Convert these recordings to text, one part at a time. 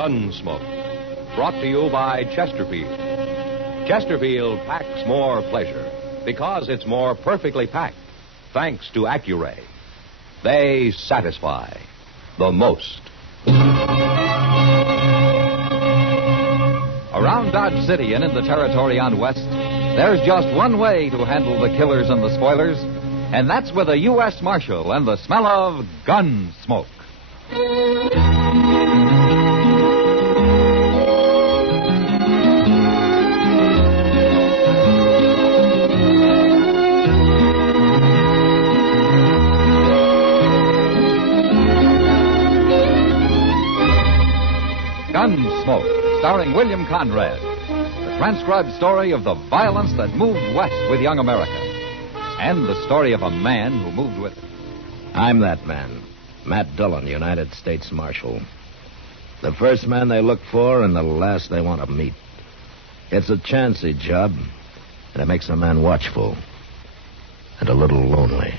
Gunsmoke, brought to you by Chesterfield. Chesterfield packs more pleasure because it's more perfectly packed, thanks to Accuray. They satisfy the most. Around Dodge City and in the territory on West, there's just one way to handle the killers and the spoilers, and that's with a U.S. Marshal and the smell of Gunsmoke. Gunsmoke, starring William Conrad. The transcribed story of the violence that moved west with young America. And the story of a man who moved with it. I'm that man, Matt Dillon, United States Marshal. The first man they look for and the last they want to meet. It's a chancy job, and it makes a man watchful and a little lonely.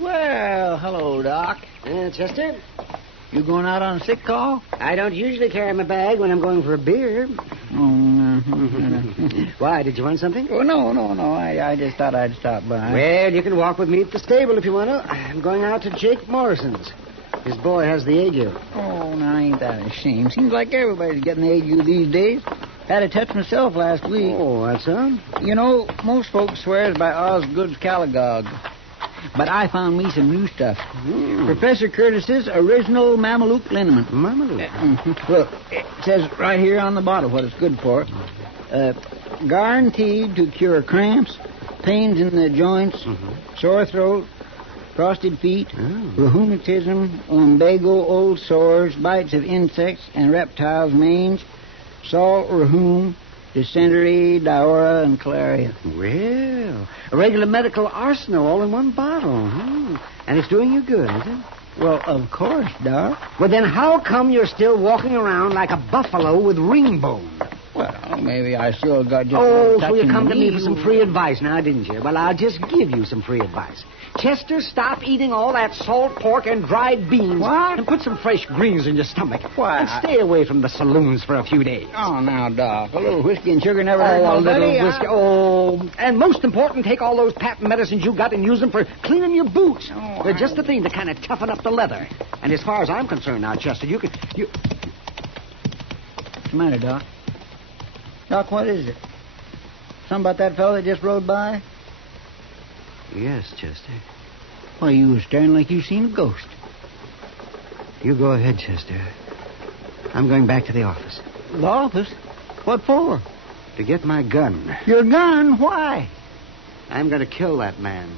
Well, hello, Doc. Chester? You going out on a sick call? I don't usually carry my bag when I'm going for a beer. Why, did you want something? Oh, no. I just thought I'd stop by. Well, you can walk with me at the stable if you want to. I'm going out to Jake Morrison's. His boy has the ague. Oh, now, ain't that a shame? Seems like everybody's getting the ague these days. Had a touch myself last week. Oh, that's so? You know, most folks swears by Osgood's Caligog. But I found me some new stuff. Professor Curtis's original Mameluke liniment. Mameluke? Look, it says right here on the bottle what it's good for. Guaranteed to cure cramps, pains in the joints, sore throat, frosted feet, rheumatism, lumbago, old sores, bites of insects and reptiles, mange, salt rheum, dysentery, diarrhea, and cholera. Well, a regular medical arsenal all in one bottle. And it's doing you good, is it? Well, of course, Doc. Well, then how come you're still walking around like a buffalo with ring bone? Well, maybe I still got just so you come to me for some free advice now, didn't you? Well, I'll just give you some free advice. Chester, stop eating all that salt pork and dried beans. What? And put some fresh greens in your stomach. Why? And stay away from the saloons for a few days. Oh, now, Doc, a little whiskey and sugar never hurt nobody. A little whiskey. Oh, and most important, take all those patent medicines you got and use them for cleaning your boots. They're just the thing to kind of toughen up the leather. And as far as I'm concerned now, Chester, you can... What's the matter, Doc? Doc, what is it? Something about that fellow that just rode by? Yes, Chester. Why, you was staring like you seen a ghost. You go ahead, Chester. I'm going back to the office. The office? What for? To get my gun. Your gun? Why? I'm going to kill that man.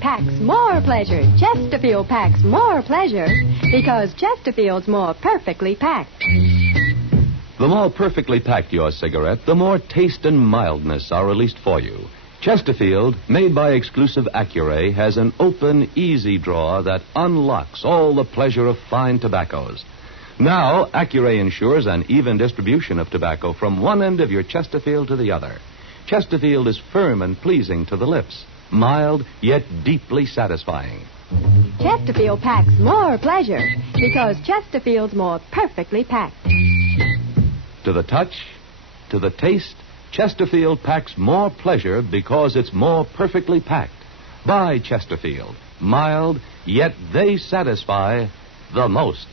Packs more pleasure. Chesterfield packs more pleasure because Chesterfield's more perfectly packed. The more perfectly packed your cigarette, the more taste and mildness are released for you. Chesterfield, made by exclusive Accuray, has an open, easy drawer that unlocks all the pleasure of fine tobaccos. Now, Accuray ensures an even distribution of tobacco from one end of your Chesterfield to the other. Chesterfield is firm and pleasing to the lips, mild yet deeply satisfying. Chesterfield packs more pleasure because Chesterfield's more perfectly packed. To the touch, to the taste, Chesterfield packs more pleasure because it's more perfectly packed. Buy Chesterfield. Mild, yet they satisfy the most.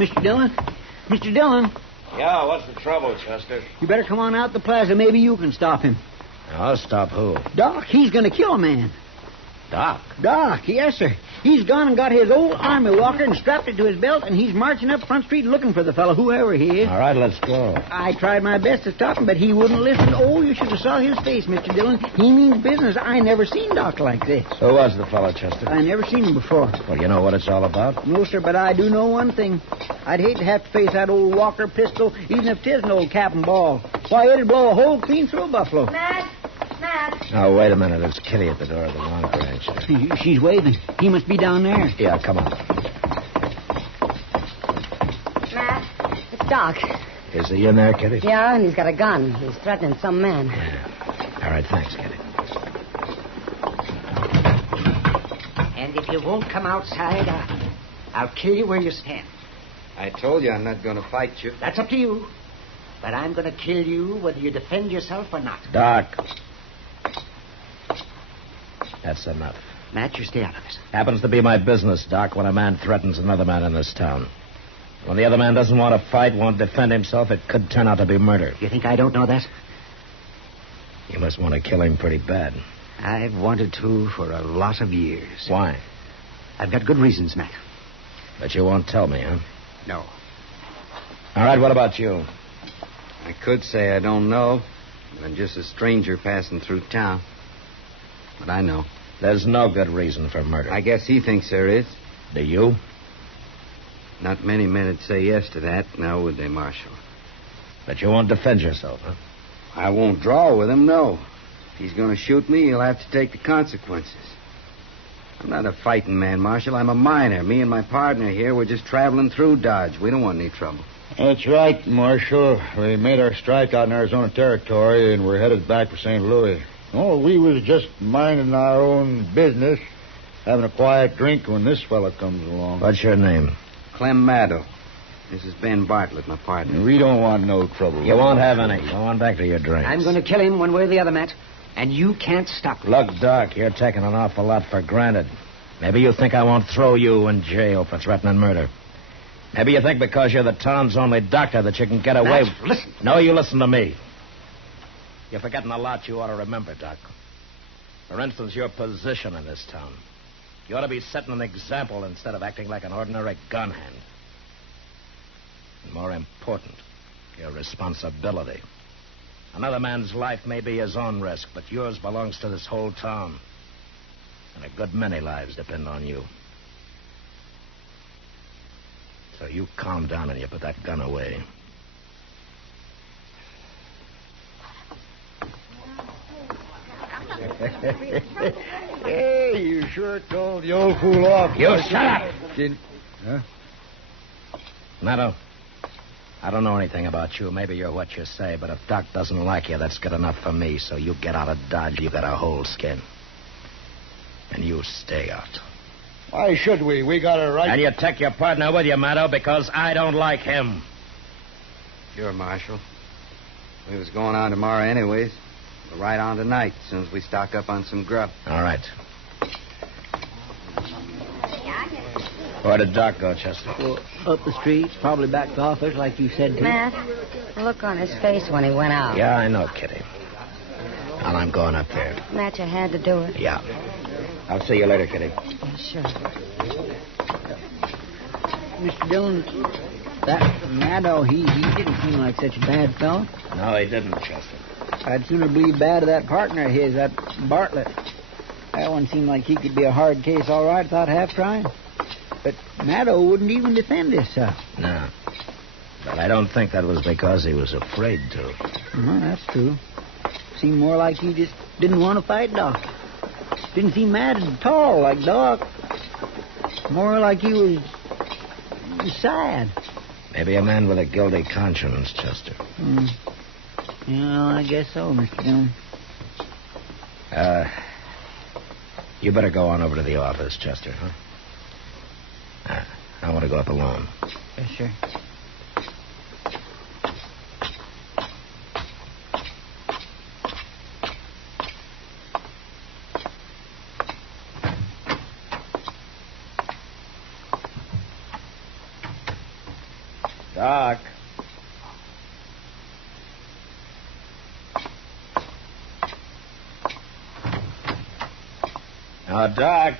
Mr. Dillon. Mr. Dillon, Yeah, what's the trouble, Chester? you better come on out the plaza. Maybe you can stop him. I'll stop who? Doc, he's going to kill a man. Doc. Doc, yes, sir. He's gone and got his old army walker and strapped it to his belt, and he's marching up Front Street looking for the fellow, whoever he is. All right, let's go. I tried my best to stop him, but he wouldn't listen. Oh, you should have saw his face, Mr. Dillon. He means business. I never seen Doc like this. Who was the fellow, Chester? I never seen him before. Well, you know what it's all about? No, sir, but I do know one thing. I'd hate to have to face that old Walker pistol, even if 'tis an old cap and ball. Why, it'd blow a hole clean through a buffalo. Matt. Oh, wait a minute. It's Kitty at the door of the Long Branch. She's waving. He must be down there. Yeah, come on. Matt, it's Doc. Is he in there, Kitty? Yeah, and he's got a gun. He's threatening some man. Yeah. All right, thanks, Kitty. And if you won't come outside, I'll kill you where you stand. I told you I'm not going to fight you. That's up to you. But I'm going to kill you whether you defend yourself or not. Doc. That's enough. Matt, you stay out of this. Happens to be my business, Doc, when a man threatens another man in this town. When the other man doesn't want to fight, won't defend himself, it could turn out to be murder. You think I don't know that? You must want to kill him pretty bad. I've wanted to for a lot of years. Why? I've got good reasons, Matt. But you won't tell me, huh? No. All right, what about you? I could say I don't know. I'm just a stranger passing through town. But I know. There's no good reason for murder. I guess he thinks there is. Do you? Not many men would say yes to that, now would they, Marshal? But you won't defend yourself, huh? I won't draw with him, no. If he's going to shoot me, he'll have to take the consequences. I'm not a fighting man, Marshal. I'm a miner. Me and my partner here, we're just traveling through Dodge. We don't want any trouble. That's right, Marshal. We made our strike out in Arizona Territory, and we're headed back for St. Louis. Oh, we was just minding our own business, having a quiet drink when this fella comes along. What's your name? Clem Maddow. This is Ben Bartlett, my partner. We don't want no trouble. You won't have any. Go on back to your drinks. I'm going to kill him one way or the other, Matt. And you can't stop me. Look, Doc, you're taking an awful lot for granted. Maybe you think I won't throw you in jail for threatening murder. Maybe you think because you're the town's only doctor that you can get away... Matt, listen. No, you listen to me. You're forgetting a lot you ought to remember, Doc. For instance, your position in this town. You ought to be setting an example instead of acting like an ordinary gun hand. And more important, your responsibility. Another man's life may be his own risk, but yours belongs to this whole town. And a good many lives depend on you. So you calm down and you put that gun away. Hey, you sure told the old fool off. You shut up! Huh? Maddow, I don't know anything about you. Maybe you're what you say, but if Doc doesn't like you, that's good enough for me. So you get out of Dodge. You got a whole skin. And you stay out. Why should we? We got a right... And you take your partner with you, Maddow, because I don't like him. Sure, Marshal. We was going on tomorrow anyways. We'll ride on tonight as soon as we stock up on some grub. All right. Where did Doc go, Chester? Well, up the street, probably back to the office like you said to. Matt, the look on his face when he went out. Yeah, I know, Kitty. And I'm going up there. Matt, you had to do it. Yeah. I'll see you later, Kitty. Yeah, sure. Mr. Dillon, that Maddow, he didn't seem like such a bad fellow. No, he didn't, Chester. I'd sooner believe bad of that partner of his, that Bartlett. That one seemed like he could be a hard case all right without half trying. But Maddow wouldn't even defend himself. No. But I don't think that was because he was afraid to. Well, that's true. Seemed more like he just didn't want to fight Doc. Didn't seem mad at all like Doc. More like he was sad. Maybe a man with a guilty conscience, Chester. Yeah, I guess so, Mr. Dillon. You better go on over to the office, Chester, huh? I want to go up alone. Yes, sir. Doc. Doc.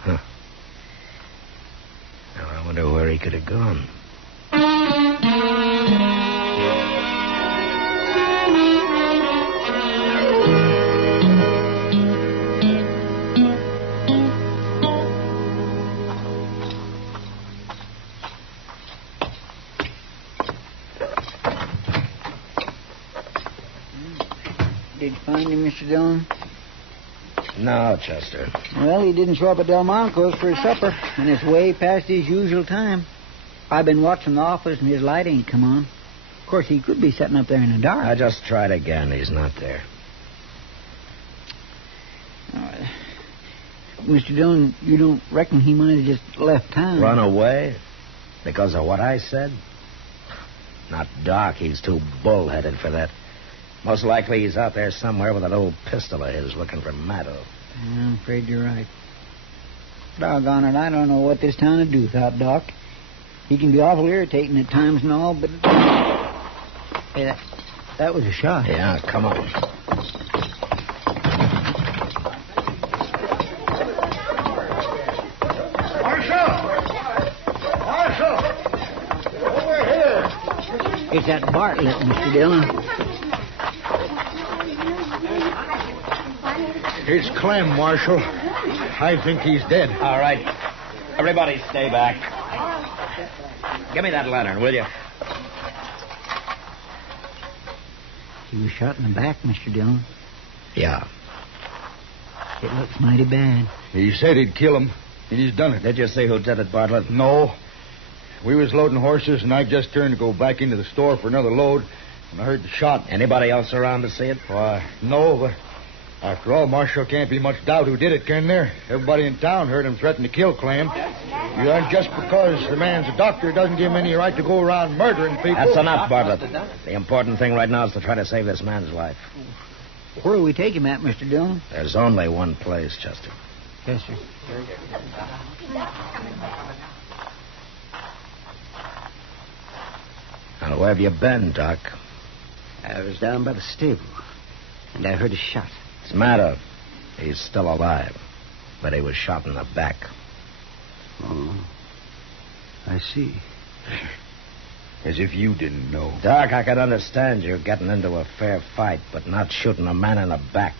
Huh. Now, I wonder where he could have gone. Did you find him, Mr. Dillon? No, Chester. Well, he didn't show up at Delmonico's for his supper, and it's way past his usual time. I've been watching the office, and his light ain't come on. Of course, he could be sitting up there in the dark. I just tried again. He's not there. Mr. Dillon, you don't reckon he might have just left town? Run away? Because of what I said? Not Doc. He's too bullheaded for that. Most likely he's out there somewhere with an old pistol of his looking for Maddo. I'm afraid you're right. Doggone it, I don't know what this town would do without Doc. He can be awful irritating at times and all, but... Hey, that was a shot. Yeah, come on. Marshal! Over here! It's that Bartlett, Mr. Dillon. It's Clem, Marshal. I think he's dead. All right. Everybody stay back. Give me that lantern, will you? He was shot in the back, Mr. Dillon. Yeah. It looks mighty bad. He said he'd kill him, and he's done it. Did you see who did it, Bartlett? No. We was loading horses, and I just turned to go back into the store for another load, and I heard the shot. Anybody else around to see it? Why, no, but after all, Marshal, can't be much doubt who did it, can there? Everybody in town heard him threaten to kill Clem. Just because the man's a doctor doesn't give him any right to go around murdering people. That's enough, Bartlett. The important thing right now is to try to save this man's life. Where do we take him at, Mr. Dillon? There's only one place, Chester. Yes, sir. Now, where have you been, Doc? I was down by the stable, and I heard a shot. What's the matter? He's still alive, but he was shot in the back. Oh, I see. As if you didn't know. Doc, I could understand you getting into a fair fight, but not shooting a man in the back.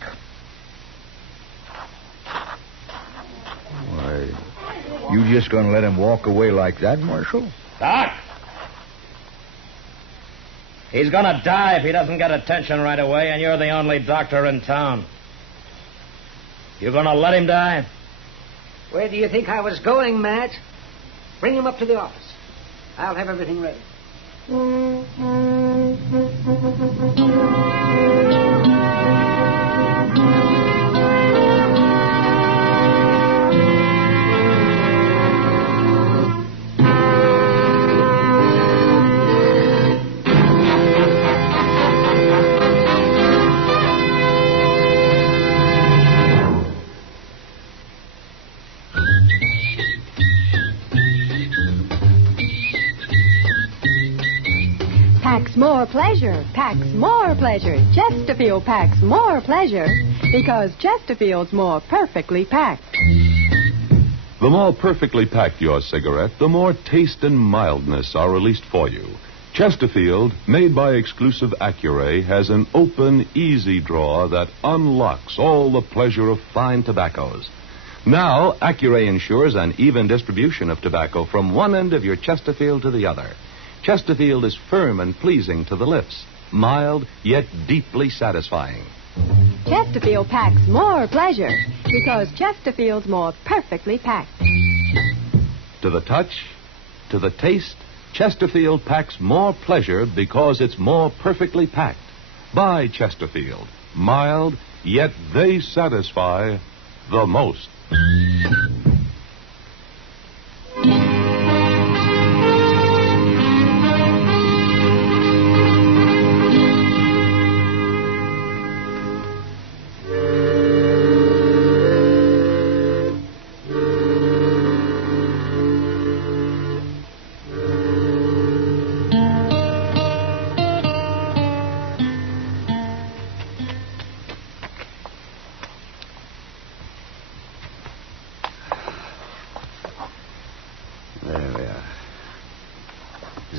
Why, you just gonna let him walk away like that, Marshal? Doc! He's gonna die if he doesn't get attention right away, and you're the only doctor in town. You gonna let him die? Where do you think I was going, Matt? Bring him up to the office. I'll have everything ready. More pleasure packs more pleasure. Chesterfield packs more pleasure because Chesterfield's more perfectly packed. The more perfectly packed your cigarette, the more taste and mildness are released for you. Chesterfield, made by exclusive Accuray, has an open, easy drawer that unlocks all the pleasure of fine tobaccos. Now, Accuray ensures an even distribution of tobacco from one end of your Chesterfield to the other. Chesterfield is firm and pleasing to the lips, mild yet deeply satisfying. Chesterfield packs more pleasure because Chesterfield's more perfectly packed. To the touch, to the taste, Chesterfield packs more pleasure because it's more perfectly packed. Buy Chesterfield, mild, yet they satisfy the most.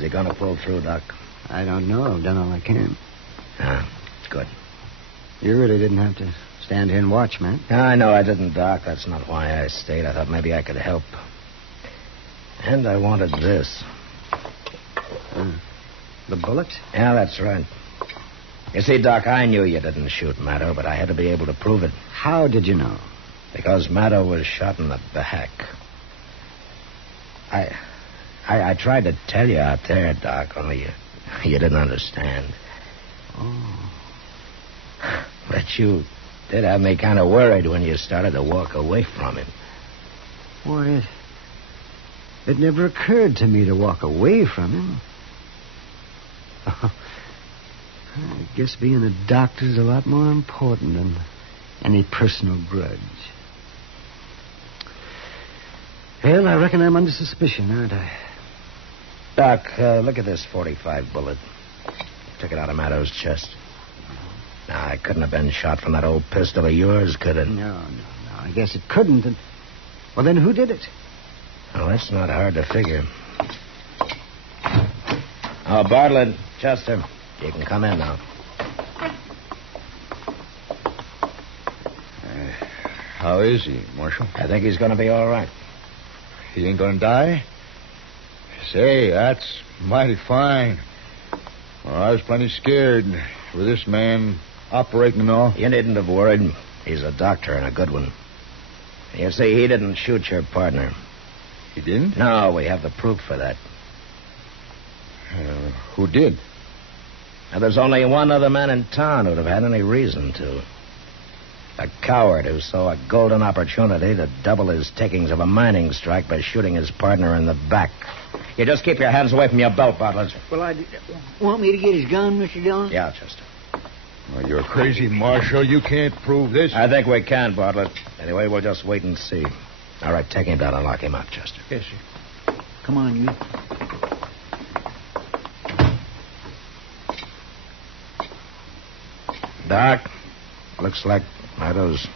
You gonna pull through, Doc? I don't know. I've done all I can. Good. You really didn't have to stand here and watch, man. I know I didn't, Doc. That's not why I stayed. I thought maybe I could help. And I wanted this. The bullets? Yeah, that's right. You see, Doc, I knew you didn't shoot Maddo, but I had to be able to prove it. How did you know? Because Maddo was shot in the back. I tried to tell you out there, Doc, only you didn't understand. Oh. But you did have me kind of worried when you started to walk away from him. Why, it never occurred to me to walk away from him. Oh, I guess being a doctor's a lot more important than any personal grudge. Well, I reckon I'm under suspicion, aren't I? Doc, look at this .45 bullet. Took it out of Maddo's chest. Now, I couldn't have been shot from that old pistol of yours, could it? No. I guess it couldn't. Well, then who did it? Well, that's not hard to figure. Oh, Bartlett, Chester, you can come in now. How is he, Marshal? I think he's going to be all right. He ain't going to die? Say, that's mighty fine. Well, I was plenty scared with this man operating and all. You needn't have worried. He's a doctor and a good one. You see, he didn't shoot your partner. He didn't? No, we have the proof for that. Who did? Now, there's only one other man in town who'd have had any reason to. A coward who saw a golden opportunity to double his takings of a mining strike by shooting his partner in the back. You just keep your hands away from your belt, Bartlett. Well, want me to get his gun, Mr. Dillon? Yeah, Chester. Well, you're crazy, Marshal. You can't prove this. I think we can, Bartlett. Anyway, we'll just wait and see. All right, take him down and lock him up, Chester. Yes, sir. Come on, you. Doc, looks like Maddo's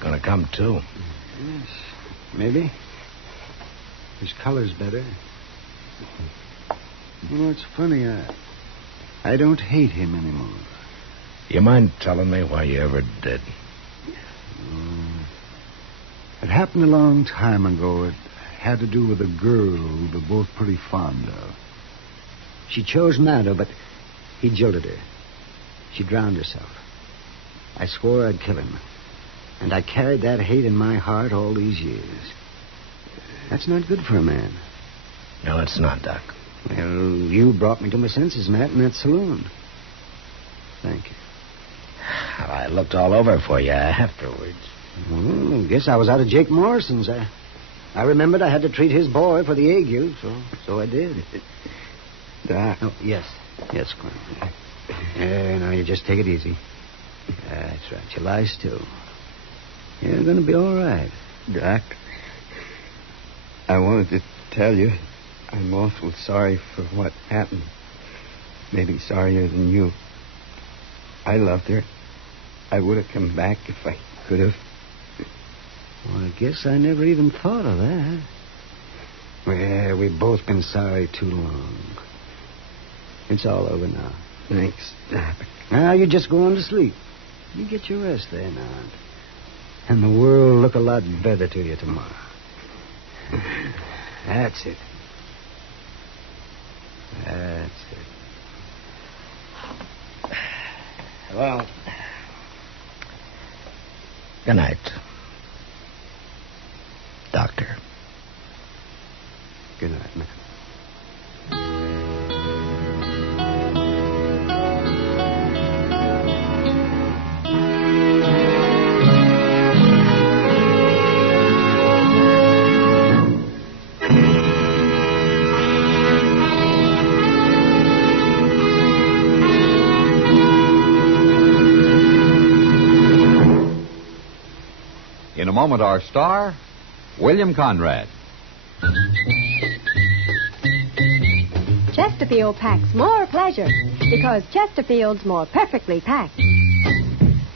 going to come, too. Yes, maybe. His color's better. You know, it's funny. I don't hate him anymore. You mind telling me why you ever did? It happened a long time ago. It had to do with a girl we were both pretty fond of. She chose Maddo, but he jilted her. She drowned herself. I swore I'd kill him. And I carried that hate in my heart all these years. That's not good for a man. No, it's not, Doc. Well, you brought me to my senses, Matt, in that saloon. Thank you. Well, I looked all over for you afterwards. Well, I guess I was out of Jake Morrison's. I remembered I had to treat his boy for the ague, so I did. Doc. Oh, yes. Yes, Conrad. Now you just take it easy. That's right. You lie still. You're going to be all right. Doc, I wanted to tell you I'm awful sorry for what happened. Maybe sorrier than you. I loved her. I would have come back if I could have. Well, I guess I never even thought of that. Well, we've both been sorry too long. It's all over now. Thanks, Doc. Now you just go on to sleep. You get your rest there now. And the world will look a lot better to you tomorrow. That's it. That's it. Well, good night, Doctor. Good night, man. In a moment, our star, William Conrad. Chesterfield packs more pleasure because Chesterfield's more perfectly packed.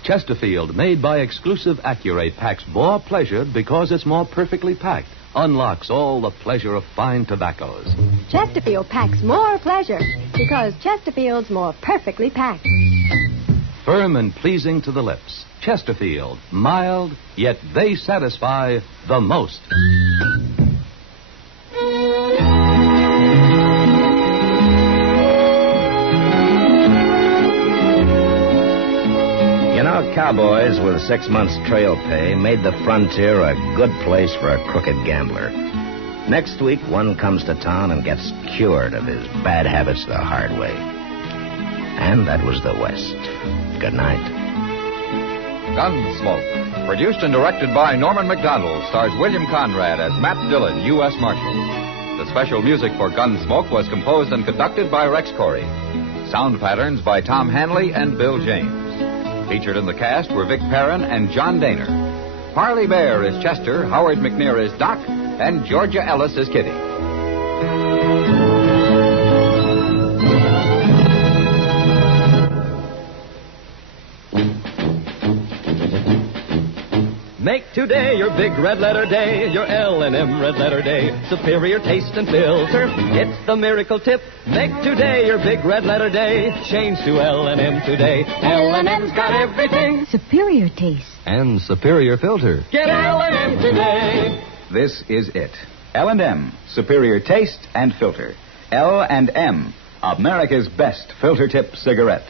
Chesterfield, made by exclusive Accuray, packs more pleasure because it's more perfectly packed. unlocks all the pleasure of fine tobaccos. Chesterfield packs more pleasure because Chesterfield's more perfectly packed. Firm and pleasing to the lips. Chesterfield, mild, yet they satisfy the most. You know, cowboys with 6 months trail pay made the frontier a good place for a crooked gambler. Next week, one comes to town and gets cured of his bad habits the hard way. And that was the West. Good night. Gunsmoke, produced and directed by Norman MacDonnell, stars William Conrad as Matt Dillon, U.S. Marshal. The special music for Gunsmoke was composed and conducted by Rex Corey. Sound patterns by Tom Hanley and Bill James. Featured in the cast were Vic Perrin and John Daner. Parley Baer is Chester, Howard McNear is Doc, and Georgia Ellis is Kitty. Make today your big red letter day, your L&M red letter day. Superior taste and filter, it's the miracle tip. Make today your big red letter day. Change to L&M today. L&M's got everything. Superior taste. And superior filter. Get L&M today. This is it. L&M, superior taste and filter. L&M, America's best filter tip cigarette.